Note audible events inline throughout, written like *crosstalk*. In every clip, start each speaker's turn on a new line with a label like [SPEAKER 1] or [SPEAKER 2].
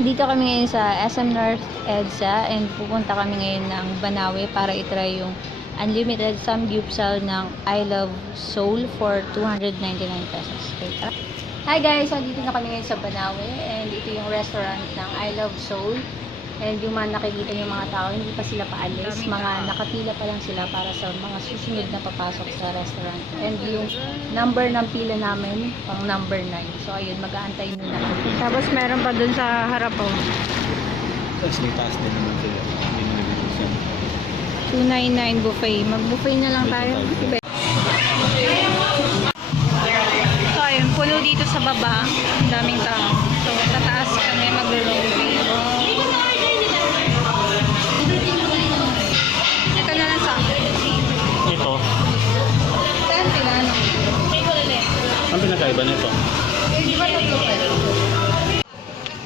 [SPEAKER 1] Dito kami ngayon sa SM North EDSA and pupunta kami ngayon ng Banawe para itry yung unlimited samgyupsal ng I Love Soul for 299 pesos. Okay, tara. Hi guys! So, dito na kami ngayon sa Banawe and ito yung restaurant ng I Love Soul. And yung mga nakikita yung mga tao, hindi pa sila paalis. Mga nakapila pa lang sila para sa mga susunod na papasok sa restaurant. And yung number ng pila namin, pang number 9. So ayun, mag-aantay muna. Tapos meron pa dun sa harap oh.
[SPEAKER 2] Tapos may taas din naman sila. Hindi mo nabibigyan.
[SPEAKER 1] 299 buffet. Mag-buffet na lang tayo. So, ayun, puno dito sa baba. Ang
[SPEAKER 2] pinakaiba nito?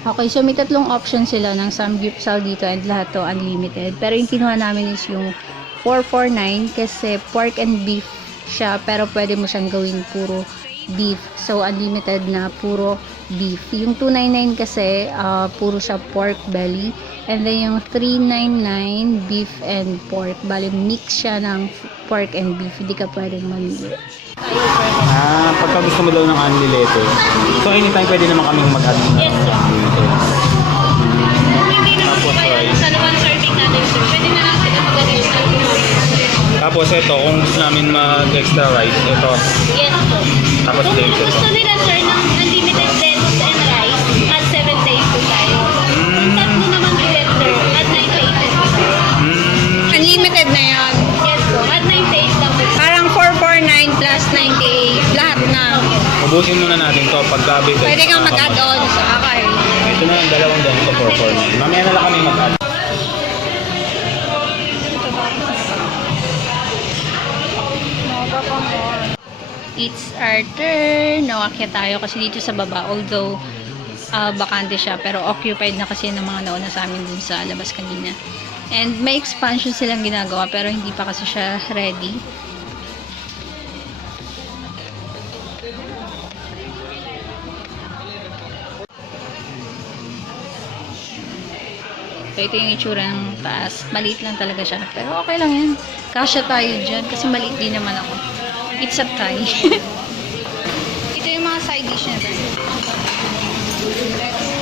[SPEAKER 1] Okay, so may tatlong option sila ng samgyupsal dito and lahat to unlimited. Pero yung kinuha namin is yung 449 kasi pork and beef siya pero pwede mo siyang gawin puro beef. So unlimited na puro beef. Yung 299 kasi ah, puro siya pork belly and then yung 399 beef and pork. Bali mix siya ng pork and beef. Hindi ka pwedeng mamili.
[SPEAKER 2] Ah, pagka gusto mo daw ng unlimited. So anytime pwede naman kaming mag-add ng
[SPEAKER 3] Yes, sir. naman
[SPEAKER 2] Tapos rice.
[SPEAKER 3] sa one serving natin, sir. Pwede na lang sila mag-additional.
[SPEAKER 2] Tapos ito, kung gusto namin mag-extra rice, ito.
[SPEAKER 3] Yes po.
[SPEAKER 2] Tapos
[SPEAKER 3] Kung
[SPEAKER 2] drinks ito.
[SPEAKER 3] gusto nila, sir, ng unlimited
[SPEAKER 2] ubusin muna natin to pagka bigay.
[SPEAKER 1] Pwede kang mag-add on sa akay.
[SPEAKER 2] Ito na ang dalawang doon ito 449. Mamaya na lang kami mag-add.
[SPEAKER 1] It's our turn. Nawakyat tayo kasi dito sa baba. Although, ah, bakante siya. Pero occupied na kasi ng mga nauna sa amin dun sa labas kanina. And may expansion silang ginagawa pero hindi pa kasi siya ready. Ito yung itsura ng taas. Maliit lang talaga siya. Pero okay lang yan. Kasya tayo dyan kasi maliit din naman ako. It's a Thai. *laughs* ito yung mga side dish niya. Wow,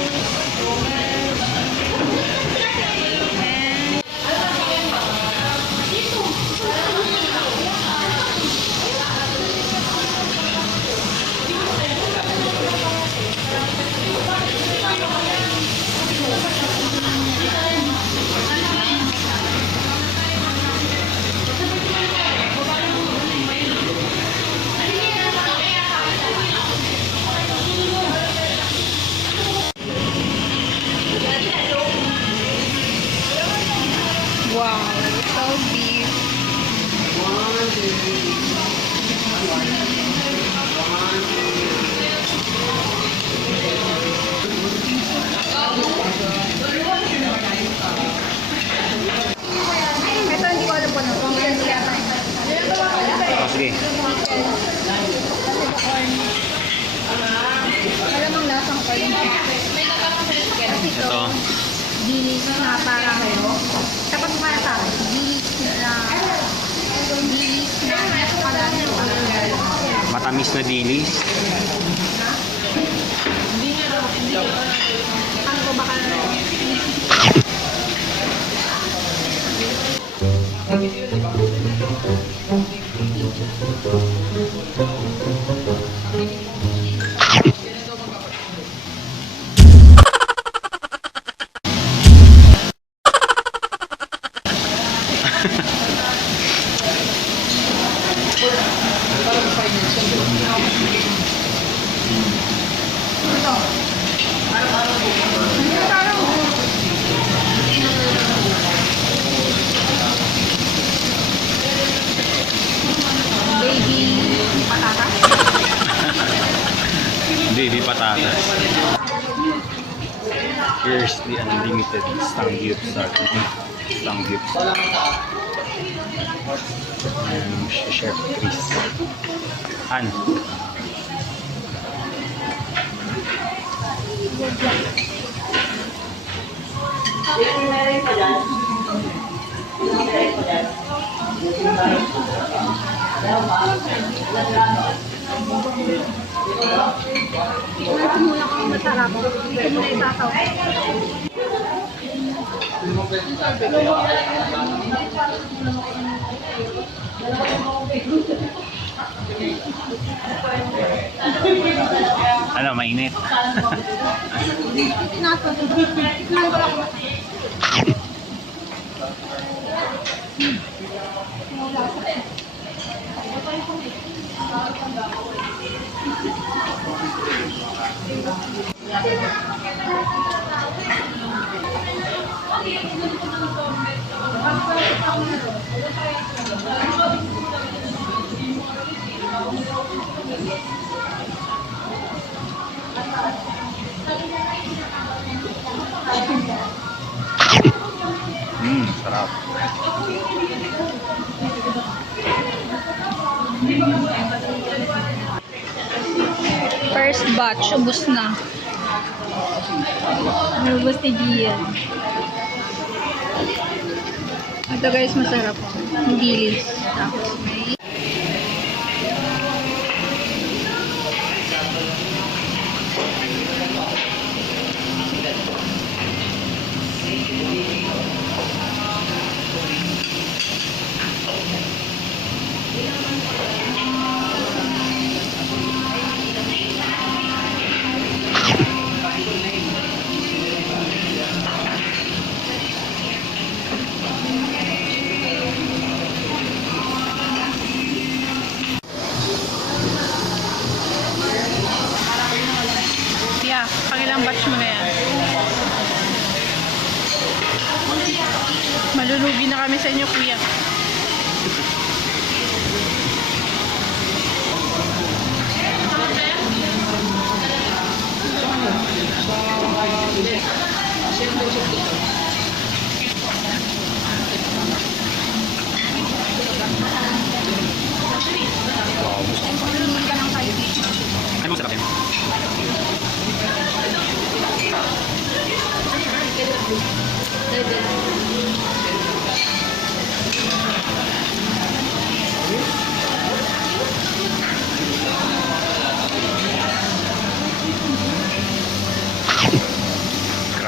[SPEAKER 2] Matamis na dilis. Here's the unlimited samgyupsal. Samgyupsal. Um, Chef Chris. Ano?
[SPEAKER 3] Ito masarap. Ito muna isasaw.
[SPEAKER 2] Ano, mainit. *laughs* Mmm, sarap.
[SPEAKER 1] First batch, ubos na. Ubos ni Gian. Ito guys, masarap. Hindi Tapos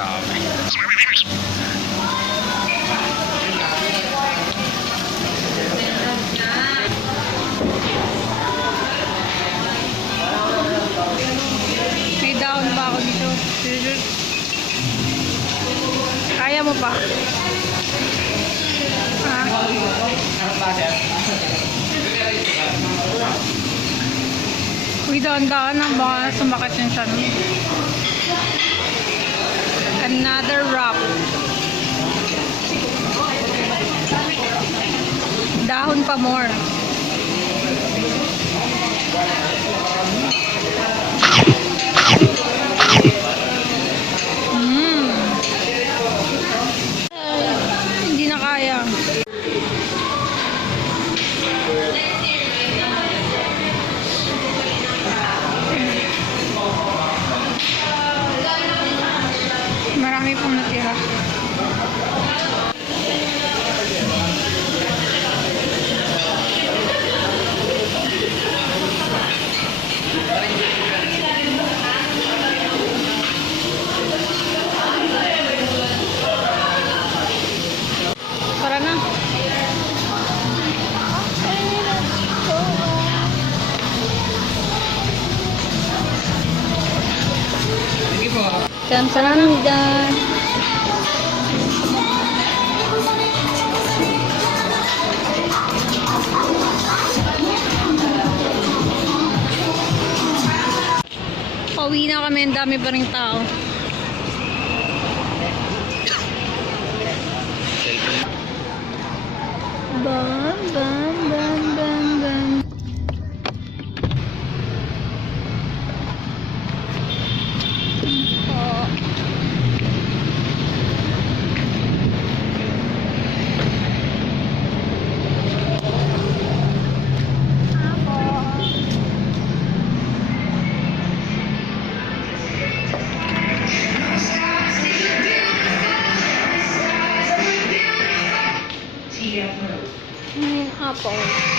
[SPEAKER 2] Grabe.
[SPEAKER 4] Down pa ako dito. Kaya mo pa? Ha? Uy, dahan-dahan ang baka sumakit yung mo. Another wrap. Dahon pa more. Marami pong natira. Tara na.
[SPEAKER 1] Kamsahamnida.
[SPEAKER 4] Pauwi na kami, ang dami pa rin tao. 好